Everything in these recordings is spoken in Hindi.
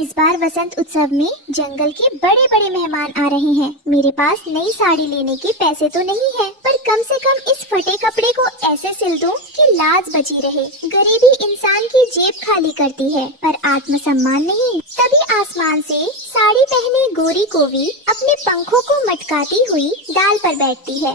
इस बार वसंत उत्सव में जंगल के बड़े बड़े मेहमान आ रहे हैं। मेरे पास नई साड़ी लेने के पैसे तो नहीं है, पर कम से कम इस फटे कपड़े को ऐसे सिल दूं कि लाज बची रहे। गरीबी इंसान की जेब खाली करती है, पर आत्मसम्मान नहीं। तभी आसमान से साड़ी पहने गोरी कोवी अपने पंखों को मटकाती हुई डाल पर बैठती है।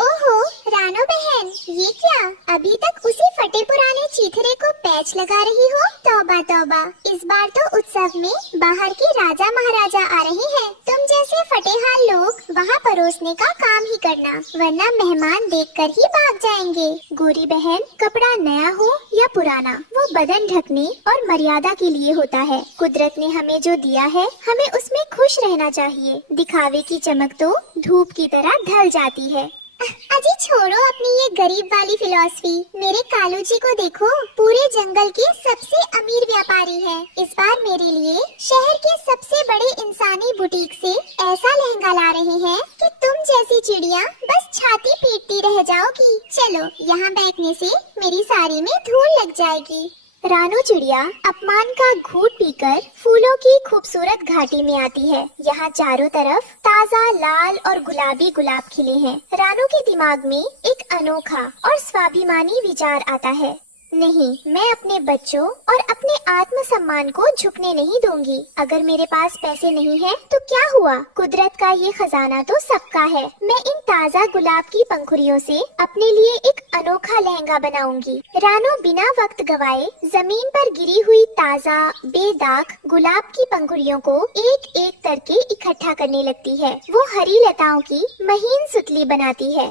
ओहो रानो बहन, ये क्या अभी तक उसी फटे पुराने चीथड़े को पैच लगा रही हो? तौबा तौबा, इस बार तो उत्सव में बाहर के राजा महाराजा आ रहे हैं। तुम जैसे फटेहाल लोग वहाँ परोसने का काम ही करना, वरना मेहमान देखकर ही भाग जाएंगे। गोरी बहन, कपड़ा नया हो या पुराना, वो बदन ढकने और मर्यादा के लिए होता है। कुदरत ने हमें जो दिया है, हमें उसमें खुश रहना चाहिए। दिखावे की चमक तो धूप की तरह ढल जाती है। अजी छोड़ो अपनी ये गरीब वाली फिलॉसफी। मेरे कालू जी को देखो, पूरे जंगल के सबसे अमीर व्यापारी है। इस बार मेरे लिए शहर के सबसे बड़े इंसानी बुटीक से ऐसा लहंगा ला रहे हैं कि तुम जैसी चिड़िया बस छाती पीटती रह जाओगी। चलो, यहाँ बैठने से मेरी साड़ी में धूल लग जाएगी। रानो चिड़िया अपमान का घूंट पीकर फूलों की खूबसूरत घाटी में आती है। यहाँ चारों तरफ ताज़ा लाल और गुलाबी गुलाब खिले हैं। रानो के दिमाग में एक अनोखा और स्वाभिमानी विचार आता है। नहीं, मैं अपने बच्चों और अपने आत्मसम्मान को झुकने नहीं दूंगी। अगर मेरे पास पैसे नहीं हैं, तो क्या हुआ? कुदरत का ये खजाना तो सबका है। मैं इन ताज़ा गुलाब की पंखुड़ियों से अपने लिए एक अनोखा लहंगा बनाऊंगी। रानो बिना वक्त गवाए जमीन पर गिरी हुई ताज़ा बेदाग गुलाब की पंखुड़ियों को एक एक करके इकट्ठा करने लगती है। वो हरी लताओं की महीन सुतली बनाती है।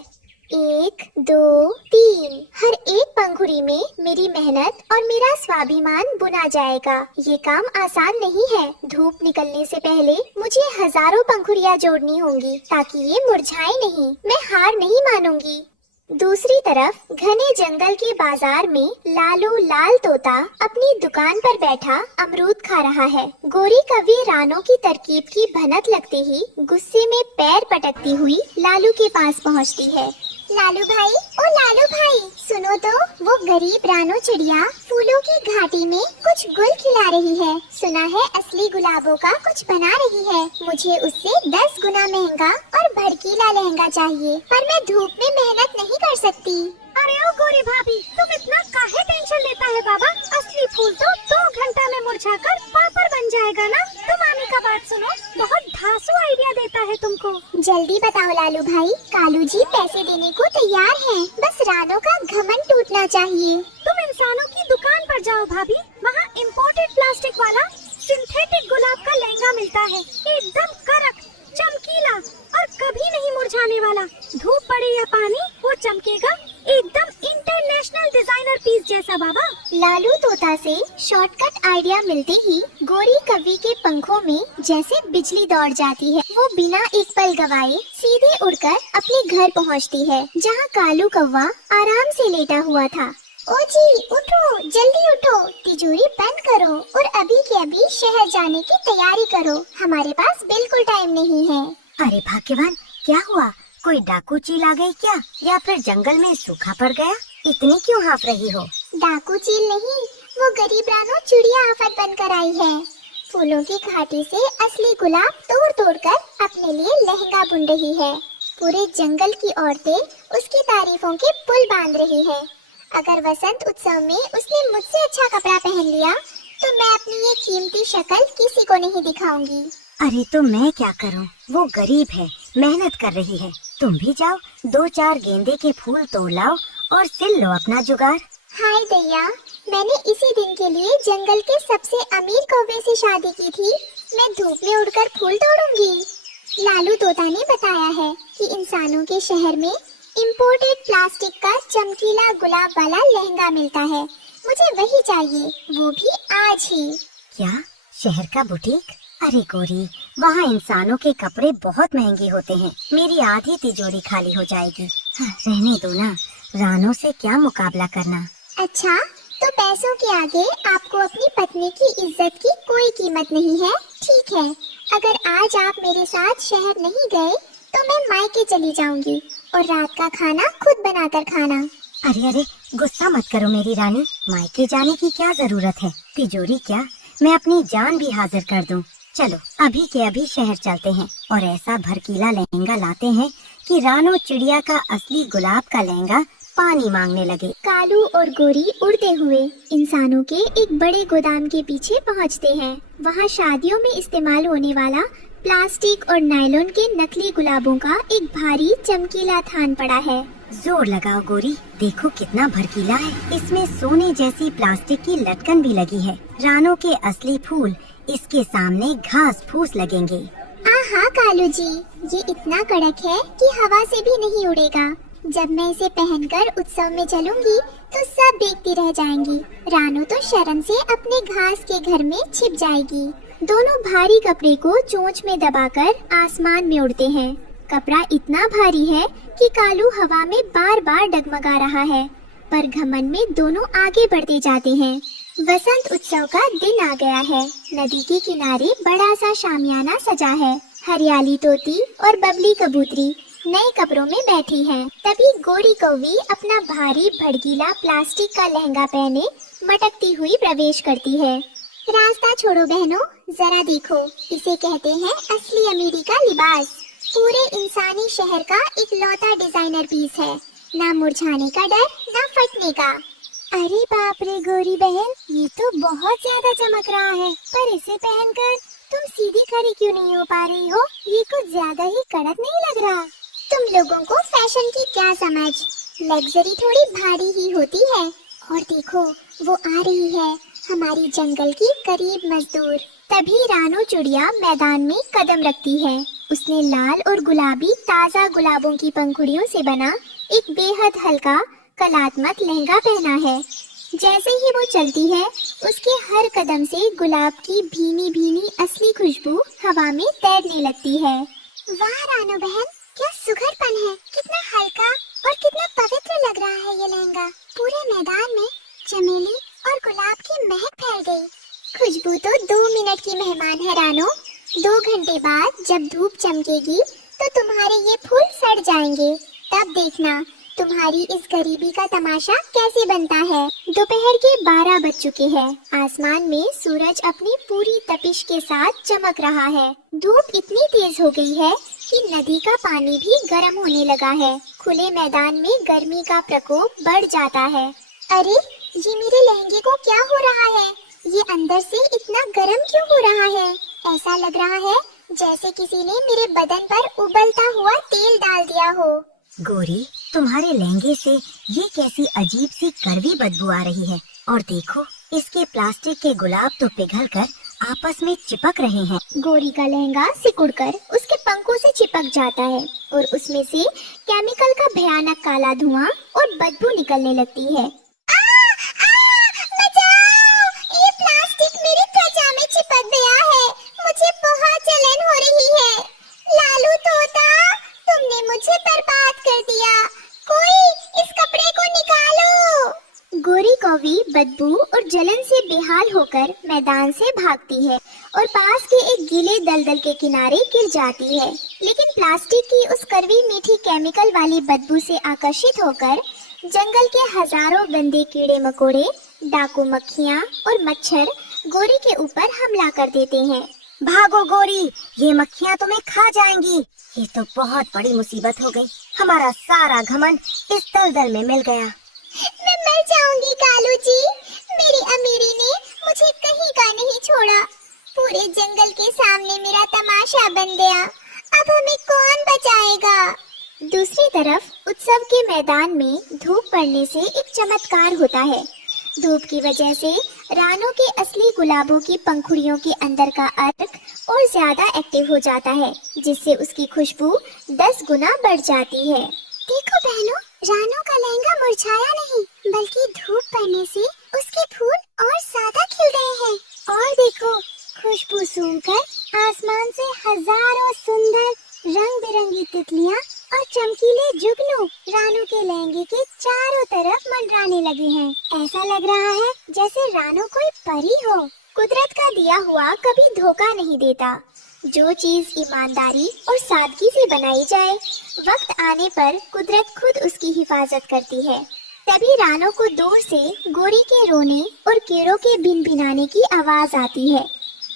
1, 2, 3, हर एक पंखुड़ी में मेरी मेहनत और मेरा स्वाभिमान बुना जाएगा। ये काम आसान नहीं है। धूप निकलने से पहले मुझे हजारों पंखुड़ियाँ जोड़नी होंगी ताकि ये मुरझाए नहीं। मैं हार नहीं मानूंगी। दूसरी तरफ घने जंगल के बाजार में लालू लाल तोता अपनी दुकान पर बैठा अमरूद खा रहा है। गोरी कवि रानो की तरकीब की भनक लगते ही गुस्से में पैर पटकती हुई लालू के पास पहुंचती है। लालू भाई, ओ लालू भाई, सुनो तो, वो गरीब रानो चिड़िया फूलों की घाटी में कुछ गुल खिला रही है। सुना है असली गुलाबों का कुछ बना रही है। मुझे उससे 10 गुना महंगा और भड़कीला लहंगा चाहिए, पर मैं धूप में मेहनत नहीं कर सकती। अरे ओ गोरी भाभी, तुम इतना काहे टेंशन लेता है बाबा? असली फूल तो 2 घंटा में मुरझाकर पापड़ बन जाएगा ना। तुम आमी का बात सुनो, बहुत धांसू आइडिया देता है तुमको। जल्दी बताओ लालू भाई, कालू जी पैसे देने को तैयार हैं। बस रानो का घमंड टूटना चाहिए। तुम इंसानों की दुकान पर जाओ भाभी, वहाँ इम्पोर्टेड प्लास्टिक वाला सिंथेटिक गुलाब का लहंगा मिलता है। एकदम कड़क, चमकीला और कभी नहीं मुरझाने वाला। धूप पड़े या पानी, वो चमकेगा। एकदम इंटरनेशनल डिजाइनर पीस जैसा बाबा। लालू तोता से शॉर्टकट आइडिया मिलते ही गोरी कवि के पंखों में जैसे बिजली दौड़ जाती है। वो बिना एक पल गवाए सीधे उड़कर अपने घर पहुंचती है, जहां कालू कौवा आराम से लेटा हुआ था। ओ जी उठो, जल्दी उठो, तिजोरी बंद करो और अभी के अभी शहर जाने की तैयारी करो। हमारे पास बिल्कुल टाइम नहीं है। अरे भाग्यवान, क्या हुआ? कोई डाकू चील आ गई क्या, या फिर जंगल में सूखा पड़ गया? इतनी क्यों हाँफ रही हो? डाकू चील नहीं, वो गरीब रानो चिड़िया आफत बनकर आई है। फूलों की घाटी से असली गुलाब तोड़ तोड़ कर अपने लिए लहंगा बुन रही है। पूरे जंगल की औरतें उसकी तारीफों के पुल बांध रही है। अगर वसंत उत्सव में उसने मुझसे अच्छा कपड़ा पहन लिया, तो मैं अपनी ये कीमती शक्ल किसी को नहीं दिखाऊंगी। अरे तो मैं क्या करूं? वो गरीब है, मेहनत कर रही है। तुम भी जाओ, 2-4 गेंदे के फूल तोड़ लाओ और सिल लो अपना जुगाड़। हाय दैया, मैंने इसी दिन के लिए जंगल के सबसे अमीर कौवे से शादी की थी। मैं धूप में उड़कर फूल तोड़ूंगी। लालू तोता ने बताया है कि इंसानों के शहर में इम्पोर्टेड प्लास्टिक का चमकीला गुलाब वाला लहंगा मिलता है। मुझे वही चाहिए, वो भी आज ही। क्या? शहर का बुटीक? अरे गोरी, वहाँ इंसानों के कपड़े बहुत महंगे होते हैं। मेरी आधी तिजोरी खाली हो जाएगी। रहने दो ना, रानो से क्या मुकाबला करना। अच्छा, तो पैसों के आगे आपको अपनी पत्नी की इज्जत की कोई कीमत नहीं है। ठीक है, अगर आज आप मेरे साथ शहर नहीं गए, तो मैं मायके चली जाऊंगी और रात का खाना खुद बनाकर खाना। अरे अरे, गुस्सा मत करो मेरी रानी, मायके जाने की क्या जरूरत है? तिजोरी क्या, मैं अपनी जान भी हाजिर कर दूं। चलो अभी के अभी शहर चलते हैं और ऐसा भड़कीला लहंगा लाते हैं कि रानो चिड़िया का असली गुलाब का लहंगा पानी मांगने लगे। कालू और गोरी उड़ते हुए इंसानों के एक बड़े गोदाम के पीछे पहुंचते हैं। वहां शादियों में इस्तेमाल होने वाला प्लास्टिक और नायलॉन के नकली गुलाबों का एक भारी चमकीला थान पड़ा है। जोर लगाओ गोरी, देखो कितना भड़कीला है। इसमें सोने जैसी प्लास्टिक की लटकन भी लगी है। रानो के असली फूल इसके सामने घास फूस लगेंगे। आहा कालू जी, ये इतना कड़क है कि हवा से भी नहीं उड़ेगा। जब मैं इसे पहनकर उत्सव में चलूंगी तो सब देखती रह जाएंगी। रानो तो शर्म से अपने घास के घर में छिप जाएगी। दोनों भारी कपड़े को चोंच में दबाकर आसमान में उड़ते हैं। कपड़ा इतना भारी है कि कालू हवा में बार बार डगमगा रहा है, पर घमंड में दोनों आगे बढ़ते जाते हैं। वसंत उत्सव का दिन आ गया है। नदी के किनारे बड़ा सा शामियाना सजा है। हरियाली तोती और बबली कबूतरी नए कपड़ों में बैठी हैं। तभी गोरी कौवी अपना भारी भड़कीला प्लास्टिक का लहंगा पहने मटकती हुई प्रवेश करती है। रास्ता छोड़ो बहनों, जरा देखो, इसे कहते हैं असली अमीरी का लिबास। पूरे इंसानी शहर का इकलौता डिजाइनर पीस है। ना मुरझाने का डर, ना फटने का। अरे बाप रे गोरी बहन, ये तो बहुत ज्यादा चमक रहा है। पर इसे पहनकर तुम सीधी खड़ी क्यों नहीं हो पा रही हो? ये कुछ ज्यादा ही कड़क नहीं लग रहा? तुम लोगों को फैशन की क्या समझ, लग्जरी थोड़ी भारी ही होती है। और देखो, वो आ रही है हमारी जंगल की गरीब मजदूर। तभी रानो चिड़िया मैदान में कदम रखती है। उसने लाल और गुलाबी ताजा गुलाबों की पंखुड़ियों से बना एक बेहद हल्का कलात्मक लहंगा पहना है। जैसे ही वो चलती है, उसके हर कदम से गुलाब की भीनी भीनी असली खुशबू हवा में तैरने लगती है। वाह रानो बहन, क्या सुघड़पन है, कितना हल्का और कितना पवित्र लग रहा है ये लहंगा। पूरे मैदान में चमेली और गुलाब की महक फैल गई। खुशबू तो 2 मिनट की मेहमान है रानो। 2 घंटे बाद जब धूप चमकेगी तो तुम्हारे ये फूल सड़ जाएंगे। तब देखना तुम्हारी इस गरीबी का तमाशा कैसे बनता है। दोपहर के 12 बज चुके हैं। आसमान में सूरज अपनी पूरी तपिश के साथ चमक रहा है। धूप इतनी तेज हो गई है कि नदी का पानी भी गर्म होने लगा है। खुले मैदान में गर्मी का प्रकोप बढ़ जाता है। अरे, ये मेरे लहंगे को क्या हो रहा है? ये अंदर से इतना गर्म क्यों हो रहा है? ऐसा लग रहा है जैसे किसी ने मेरे बदन पर उबलता हुआ तेल डाल दिया हो। गोरी, तुम्हारे लहंगे से ये कैसी अजीब सी कड़वी बदबू आ रही है। और देखो, इसके प्लास्टिक के गुलाब तो पिघलकर आपस में चिपक रहे हैं। गोरी का लहंगा सिकुड़कर उसके पंखों से चिपक जाता है और उसमें से केमिकल का भयानक काला धुआं और बदबू निकलने लगती है। बचाओ! ये प्लास्टिक मेरी त्वचा में चिपक गया है। मुझे बहुत जलन हो रही है। लालू तोता, तुमने मुझे बर्बाद कर दिया। कोई इस कपड़े को निकालो। गोरी कौवी बदबू और जलन से बेहाल होकर मैदान से भागती है और पास के एक गीले दलदल के किनारे गिर जाती है। लेकिन प्लास्टिक की उस कड़वी मीठी केमिकल वाली बदबू से आकर्षित होकर जंगल के हजारों गंदे कीड़े मकोड़े, डाकू मक्खियाँ और मच्छर गोरी के ऊपर हमला कर देते हैं। भागो गोरी, ये मक्खियाँ तुम्हें खा जाएंगी। ये तो बहुत बड़ी मुसीबत हो गई। हमारा सारा घमंड इस दलदल में मिल गया। मैं मर जाऊंगी कालू जी। मेरी अमीरी ने मुझे कहीं का नहीं छोड़ा। पूरे जंगल के सामने मेरा तमाशा बन गया। अब हमें कौन बचाएगा? दूसरी तरफ उत्सव के मैदान में धूप पड़ने से एक चमत्कार होता है। धूप की वजह से रानो के असली गुलाबों की पंखुड़ियों के अंदर का अर्क और ज्यादा एक्टिव हो जाता है, जिससे उसकी खुशबू 10 गुना बढ़ जाती है। देखो बहनों, रानो का लहंगा मुरझाया नहीं, बल्कि धूप पड़ने से उसके फूल और ज्यादा खिल गए हैं। और देखो, खुशबू सूंघकर आसमान से हजारों सुंदर रंग बिरंगी तितलियाँ और चमकीले जुगनू रानो के लहंगे के चारों तरफ मंडराने लगे हैं। ऐसा लग रहा है जैसे रानो कोई परी हो। कुदरत का दिया हुआ कभी धोखा नहीं देता। जो चीज ईमानदारी और सादगी से बनाई जाए, वक्त आने पर कुदरत खुद उसकी हिफाजत करती है। तभी रानो को दूर से गोरी के रोने और कीड़ों के भिनभिनाने की आवाज आती है।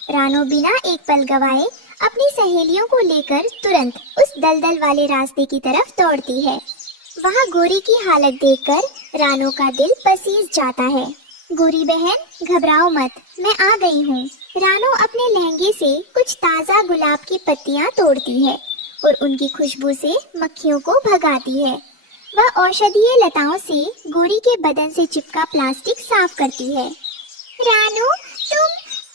रानो बिना एक पल गवाए अपनी सहेलियों को लेकर तुरंत उस दलदल वाले रास्ते की तरफ दौड़ती है। वहाँ गोरी की हालत देखकर रानो का दिल पसीज जाता है। गोरी बहन, घबराओ मत, मैं आ गई हूँ। रानो अपने लहंगे से कुछ ताज़ा गुलाब की पत्तियाँ तोड़ती है और उनकी खुशबू से मक्खियों को भगाती है। वह औषधीय लताओं से गोरी के बदन से चिपका प्लास्टिक साफ करती है। रानो,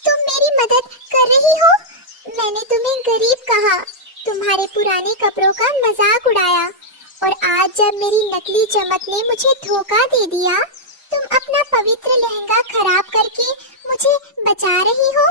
तुम मेरी मदद कर रही हो? मैंने तुम्हें गरीब कहा, तुम्हारे पुराने कपड़ों का मजाक उड़ाया और आज जब मेरी नकली चमक ने मुझे धोखा दे दिया, तुम अपना पवित्र लहंगा खराब करके मुझे बचा रही हो।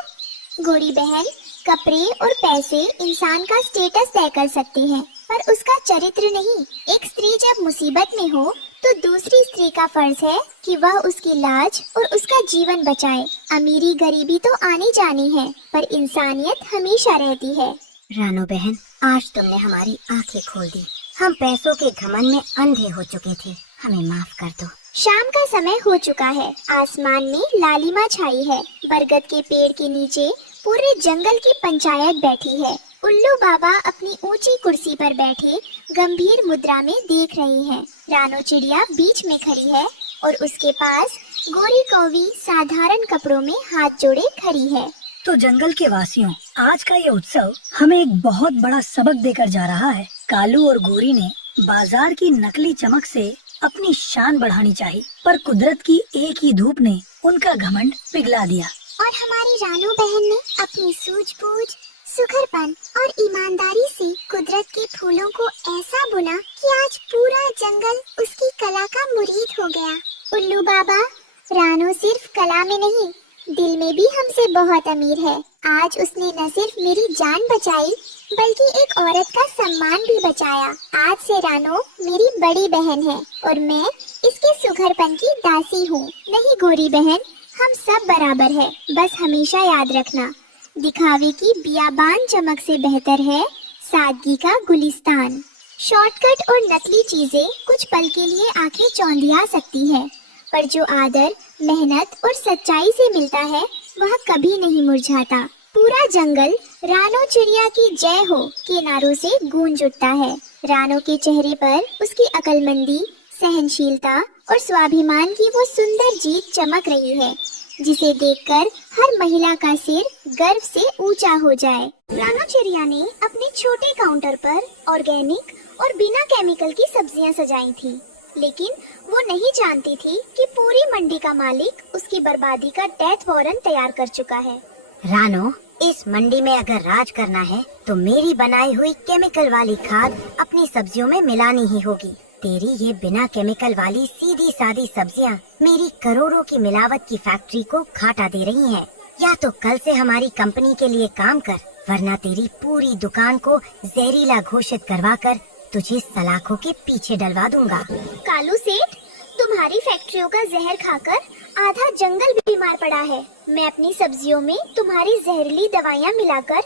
गोरी बहन, कपड़े और पैसे इंसान का स्टेटस तय कर सकते हैं, पर उसका चरित्र नहीं। एक स्त्री जब मुसीबत में हो तो दूसरी स्त्री का फर्ज है कि वह उसकी लाज और उसका जीवन बचाए। अमीरी गरीबी तो आनी जानी है, पर इंसानियत हमेशा रहती है। रानो बहन, आज तुमने हमारी आंखें खोल दी। हम पैसों के घमंड में अंधे हो चुके थे, हमें माफ कर दो। शाम का समय हो चुका है। आसमान में लालिमा छाई है। बरगद के पेड़ के नीचे पूरे जंगल की पंचायत बैठी है। उल्लू बाबा अपनी ऊंची कुर्सी पर बैठे गंभीर मुद्रा में देख रहे हैं। रानो चिड़िया बीच में खड़ी है और उसके पास गोरी कौवी साधारण कपड़ों में हाथ जोड़े खड़ी है। तो जंगल के वासियों, आज का ये उत्सव हमें एक बहुत बड़ा सबक देकर जा रहा है। कालू और गोरी ने बाजार की नकली चमक से अपनी शान बढ़ानी चाहिए, पर कुदरत की एक ही धूप ने उनका घमंड पिघला दिया। और हमारी रानो बहन ने अपनी सूझबूझ, सुघरपन और ईमानदारी से कुदरत के फूलों को ऐसा बुना कि आज पूरा जंगल उसकी कला का मुरीद हो गया। उल्लू बाबा, रानो सिर्फ कला में नहीं, दिल में भी हमसे बहुत अमीर है। आज उसने न सिर्फ मेरी जान बचाई, बल्कि एक औरत का सम्मान भी बचाया। आज से रानो मेरी बड़ी बहन है और मैं इसके सुघरपन की दासी हूँ। नहीं गोरी बहन, हम सब बराबर है। बस हमेशा याद रखना, दिखावे की बियाबान चमक से बेहतर है सादगी का गुलिस्तान। शॉर्टकट और नकली चीजें कुछ पल के लिए आंखें चौंधिया सकती है, पर जो आदर, मेहनत और सच्चाई से मिलता है वह कभी नहीं मुरझाता। पूरा जंगल रानो चिड़िया की जय हो के नारों से गूंज उठता है। रानो के चेहरे पर उसकी अक्लमंदी, सहनशीलता और स्वाभिमान की वो सुंदर जीत चमक रही है, जिसे देखकर हर महिला का सिर गर्व से ऊंचा हो जाए। रानो चिड़िया ने अपने छोटे काउंटर पर ऑर्गेनिक और बिना केमिकल की सब्जियां सजाई थी, लेकिन वो नहीं जानती थी कि पूरी मंडी का मालिक उसकी बर्बादी का डेथ वारंट तैयार कर चुका है। रानो, इस मंडी में अगर राज करना है तो मेरी बनाई हुई केमिकल वाली खाद अपनी सब्जियों में मिलानी ही होगी। तेरी ये बिना केमिकल वाली सीधी सादी सब्जियां मेरी करोड़ों की मिलावट की फैक्ट्री को घाटा दे रही हैं। या तो कल से हमारी कंपनी के लिए काम कर, वरना तेरी पूरी दुकान को जहरीला घोषित करवाकर तुझे सलाखों के पीछे डलवा दूंगा। कालू सेठ, तुम्हारी फैक्ट्रियों का जहर खाकर आधा जंगल बीमार पड़ा है। मैं अपनी सब्जियों में तुम्हारी जहरीली दवाइयाँ मिलाकर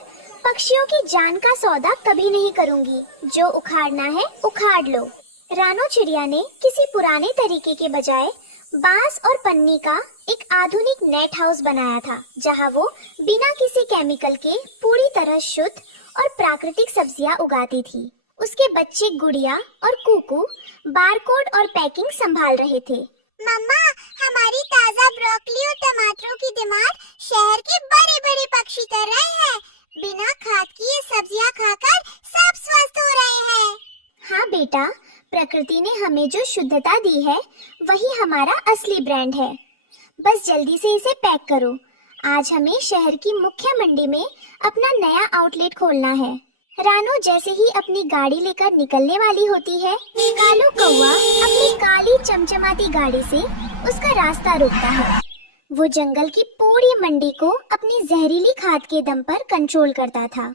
पक्षियों की जान का सौदा कभी नहीं करूँगी। जो उखाड़ना है उखाड़ लो। रानो चिड़िया ने किसी पुराने तरीके के बजाय बांस और पन्नी का एक आधुनिक नेट हाउस बनाया था, जहाँ वो बिना किसी केमिकल के पूरी तरह शुद्ध और प्राकृतिक सब्जियाँ उगाती थी। उसके बच्चे गुड़िया और कुकू बारकोड और पैकिंग संभाल रहे थे। मम्मा, हमारी ताजा ब्रोकली और टमाटरों की डिमांड शहर के बड़े बड़े पक्षी कर रहे हैं। बिना खाद की ये सब्जियां खाकर सब स्वस्थ हो रहे हैं। हाँ बेटा, प्रकृति ने हमें जो शुद्धता दी है वही हमारा असली ब्रांड है। बस जल्दी से इसे पैक करो। आज हमें शहर की मुख्य मंडी में अपना नया आउटलेट खोलना है। रानो जैसे ही अपनी गाड़ी लेकर निकलने वाली होती है, कालू कौवा अपनी काली चमचमाती गाड़ी से उसका रास्ता रोकता है। वो जंगल की पूरी मंडी को अपनी जहरीली खाद के दम पर कंट्रोल करता था।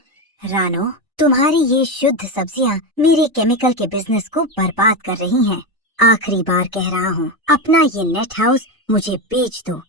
रानो, तुम्हारी ये शुद्ध सब्जियां मेरे केमिकल के बिजनेस को बर्बाद कर रही हैं। आखिरी बार कह रहा हूँ, अपना ये नेट हाउस मुझे बेच दो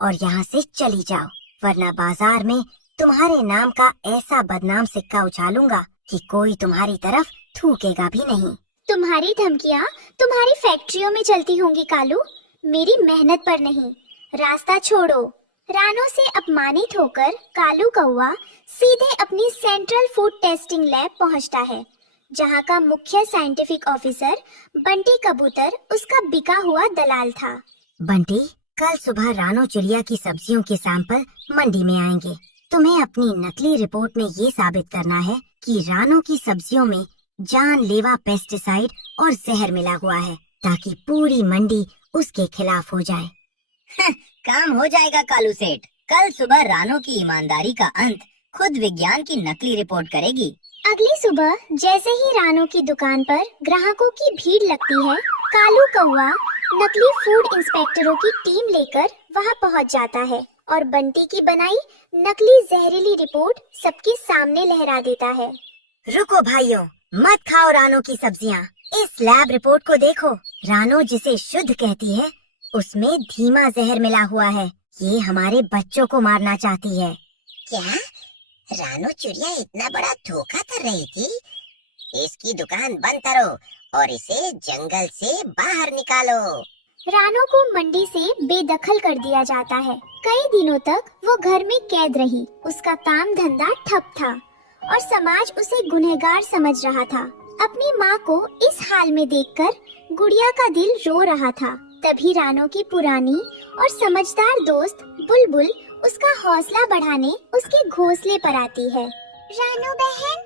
और यहाँ से चली जाओ, वरना बाजार में तुम्हारे नाम का ऐसा बदनाम सिक्का उछालूंगा कि कोई तुम्हारी तरफ थूकेगा भी नहीं। तुम्हारी धमकियाँ तुम्हारी फैक्ट्रियों में चलती होंगी कालू, मेरी मेहनत पर नहीं। रास्ता छोड़ो। रानो से अपमानित होकर कालू कौवा सीधे अपनी सेंट्रल फूड टेस्टिंग लैब पहुंचता है, जहां का मुख्य साइंटिफिक ऑफिसर बंटी कबूतर उसका बिका हुआ दलाल था। बंटी, कल सुबह रानो चिड़िया की सब्जियों के सैंपल मंडी में आएंगे। तुम्हें अपनी नकली रिपोर्ट में ये साबित करना है कि रानो की सब्जियों में जानलेवा पेस्टिसाइड और जहर मिला हुआ है, ताकि पूरी मंडी उसके खिलाफ हो जाए। काम हो जाएगा कालू सेठ। कल सुबह रानो की ईमानदारी का अंत खुद विज्ञान की नकली रिपोर्ट करेगी। अगली सुबह जैसे ही रानो की दुकान पर ग्राहकों की भीड़ लगती है, कालू कौवा नकली फूड इंस्पेक्टरों की टीम लेकर वहां पहुंच जाता है और बंटी की बनाई नकली जहरीली रिपोर्ट सबके सामने लहरा देता है। रुको भाइयों, मत खाओ रानो की सब्जियां। इस लैब रिपोर्ट को देखो। रानो जिसे शुद्ध कहती है, उसमें धीमा जहर मिला हुआ है। ये हमारे बच्चों को मारना चाहती है। क्या रानो चिड़िया इतना बड़ा धोखा कर रही थी? इसकी दुकान बंद करो और इसे जंगल से बाहर निकालो। रानो को मंडी से बेदखल कर दिया जाता है। कई दिनों तक वो घर में कैद रही। उसका काम धंधा ठप था और समाज उसे गुनहगार समझ रहा था। अपनी माँ को इस हाल में देखकर गुड़िया का दिल रो रहा था। तभी रानो की पुरानी और समझदार दोस्त बुलबुल उसका हौसला बढ़ाने उसके घोंसले पर आती है। रानो बहन,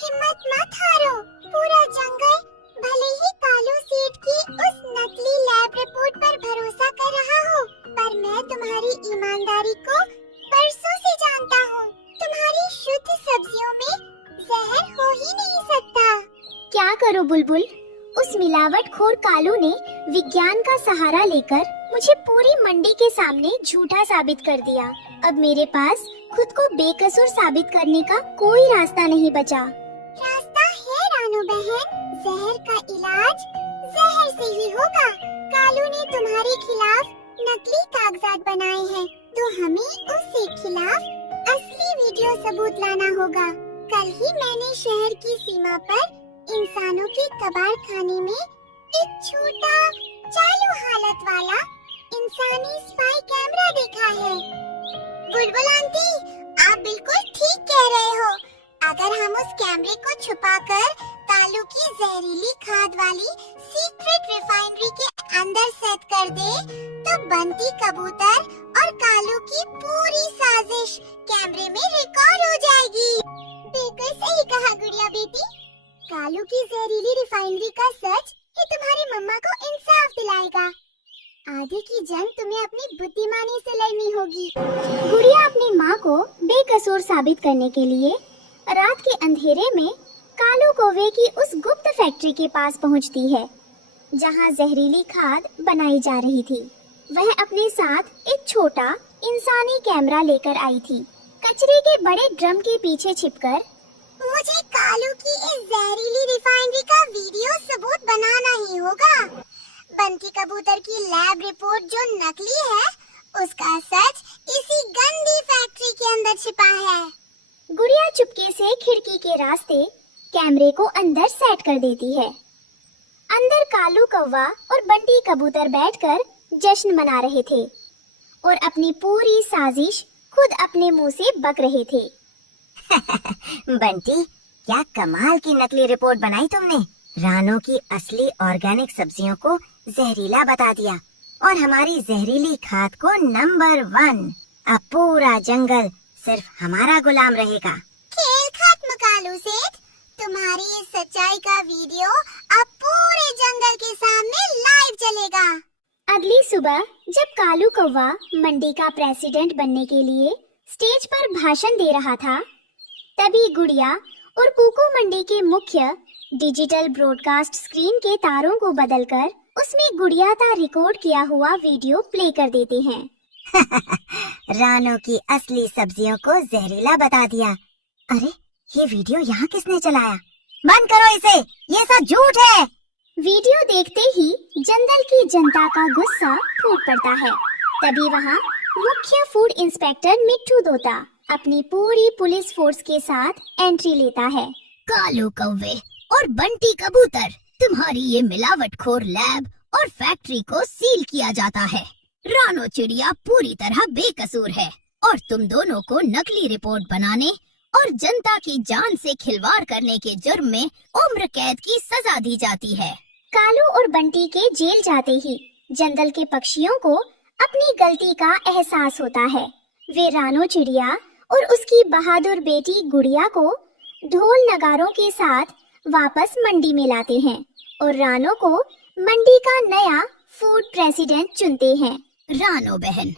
हिम्मत मत हारो। पूरा जंगल भले ही कालू सेठ की उस नकली लैब रिपोर्ट पर भरोसा कर रहा हो, पर मैं तुम्हारी ईमानदारी को बरसों से जानता हूँ। तुम्हारी शुद्ध सब्जियों में जहर हो ही नहीं सकता। क्या करूं बुलबुल? उस मिलावटखोर कालू ने विज्ञान का सहारा लेकर मुझे पूरी मंडी के सामने झूठा साबित कर दिया। अब मेरे पास खुद को बेकसूर साबित करने का कोई रास्ता नहीं बचा। रास्ता है रानो बहन। जहर का इलाज जहर से ही होगा। कालू ने तुम्हारे खिलाफ नकली कागजात बनाए हैं, तो हमें उसके खिलाफ असली वीडियो सबूत लाना होगा। कल ही मैंने शहर की सीमा पर इंसानों के कबाड़ खाने में एक छोटा चालू हालत वाला इंसानी स्पाई कैमरा देखा है। बुलबुल आंटी, आप बिल्कुल ठीक कह रहे हो। अगर हम उस कैमरे को छुपाकर कालू की जहरीली खाद वाली सीक्रेट रिफाइनरी के अंदर सेट कर दे, तो बंटी कबूतर और कालू की पूरी साजिश कैमरे में रिकॉर्ड हो जाएगी। बिल्कुल सही कहा गुड़िया बेटी। कालू की जहरीली रिफाइनरी का सच ही तुम्हारी मम्मा को इंसाफ दिलाएगा। आगे की जंग तुम्हें अपनी बुद्धिमानी से लड़नी होगी। गुड़िया अपनी माँ को बेकसूर साबित करने के लिए रात के अंधेरे में कालू कौवे की उस गुप्त फैक्ट्री के पास पहुँचती है, जहाँ जहरीली खाद बनाई जा रही थी। वह अपने साथ एक छोटा इंसानी कैमरा लेकर आई थी। कचरे के बड़े ड्रम के पीछे छिपकर मुझे कालू की इस जहरीली रिफाइनरी का वीडियो सबूत बनाना ही होगा। बंटी कबूतर की लैब रिपोर्ट जो नकली है, उसका सच इसी गंदी फैक्ट्री के अंदर छिपा है। गुड़िया चुपके से खिड़की के रास्ते कैमरे को अंदर सेट कर देती है। अंदर कालू कौवा और बंटी कबूतर बैठकर जश्न मना रहे थे और अपनी पूरी साजिश खुद अपने मुंह से बक रहे थे। बंटी, क्या कमाल की नकली रिपोर्ट बनाई तुमने। रानो की असली ऑर्गेनिक सब्जियों को जहरीला बता दिया और हमारी जहरीली खाद को नंबर 1। अब पूरा जंगल सिर्फ हमारा गुलाम रहेगा। खेल खत्म कालू सेठ। तुम्हारी इस सच्चाई का वीडियो अब पूरे जंगल के सामने लाइव चलेगा। अगली सुबह जब कालू कौवा मंडी का प्रेसिडेंट बनने के लिए स्टेज पर भाषण दे रहा था, तभी गुड़िया और कुकू मंडी के मुख्य डिजिटल ब्रॉडकास्ट स्क्रीन के तारों को बदलकर उसमें गुड़िया का रिकॉर्ड किया हुआ वीडियो प्ले कर देते हैं। रानो की असली सब्जियों को जहरीला बता दिया। अरे, ये वीडियो यहाँ किसने चलाया? बंद करो इसे, ये सब झूठ है। वीडियो देखते ही जंगल की जनता का गुस्सा फूट पड़ता है। तभी वहाँ मुख्य फूड इंस्पेक्टर मिट्ठू तोता अपनी पूरी पुलिस फोर्स के साथ एंट्री लेता है। कालू कौवे और बंटी कबूतर, तुम्हारी ये मिलावटखोर लैब और फैक्ट्री को सील किया जाता है। रानो चिड़िया पूरी तरह बेकसूर है और तुम दोनों को नकली रिपोर्ट बनाने और जनता की जान से खिलवाड़ करने के जुर्म में उम्र कैद की सजा दी जाती है। कालू और बंटी के जेल जाते ही जंगल के पक्षियों को अपनी गलती का एहसास होता है। वे रानो चिड़िया और उसकी बहादुर बेटी गुड़िया को ढोल नगारों के साथ वापस मंडी में लाते हैं और रानो को मंडी का नया फूड प्रेसिडेंट चुनते हैं। रानो बहन,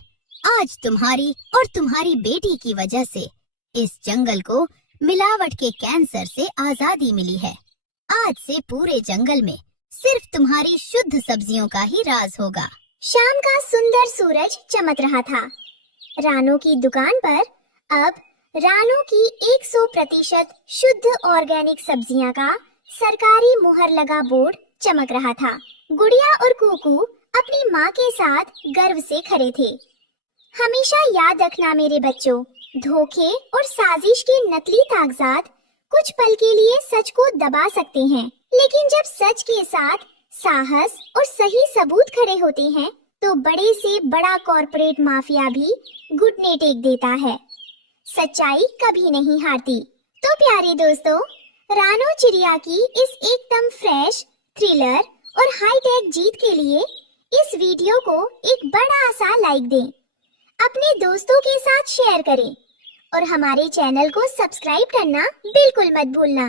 आज तुम्हारी और तुम्हारी बेटी की वजह से इस जंगल को मिलावट के कैंसर से आजादी मिली है। आज से पूरे जंगल में सिर्फ तुम्हारी शुद्ध सब्जियों का ही राज होगा। शाम का सुंदर सूरज चमक रहा था। रानो की दुकान पर अब रानो की 100% शुद्ध ऑर्गेनिक सब्जियां का सरकारी मुहर लगा बोर्ड चमक रहा था। गुड़िया और कुकू अपनी माँ के साथ गर्व से खड़े थे। हमेशा याद रखना मेरे बच्चों, धोखे और साजिश के नकली कागजात कुछ पल के लिए सच को दबा सकते हैं, लेकिन जब सच के साथ साहस और सही सबूत खड़े होते हैं तो बड़े से बड़ा कॉर्पोरेट माफिया भी घुटने टेक देता है। सच्चाई कभी नहीं हारती। तो प्यारे दोस्तों, रानो चिड़िया की इस एकदम फ्रेश, थ्रिलर और हाईटेक जीत के लिए इस वीडियो को एक बड़ा सा लाइक दें, अपने दोस्तों के साथ शेयर करें और हमारे चैनल को सब्सक्राइब करना बिल्कुल मत भूलना।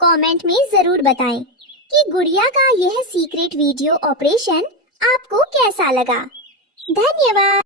कमेंट में जरूर बताएं कि गुड़िया का यह सीक्रेट वीडियो ऑपरेशन आपको कैसा लगा। धन्यवाद।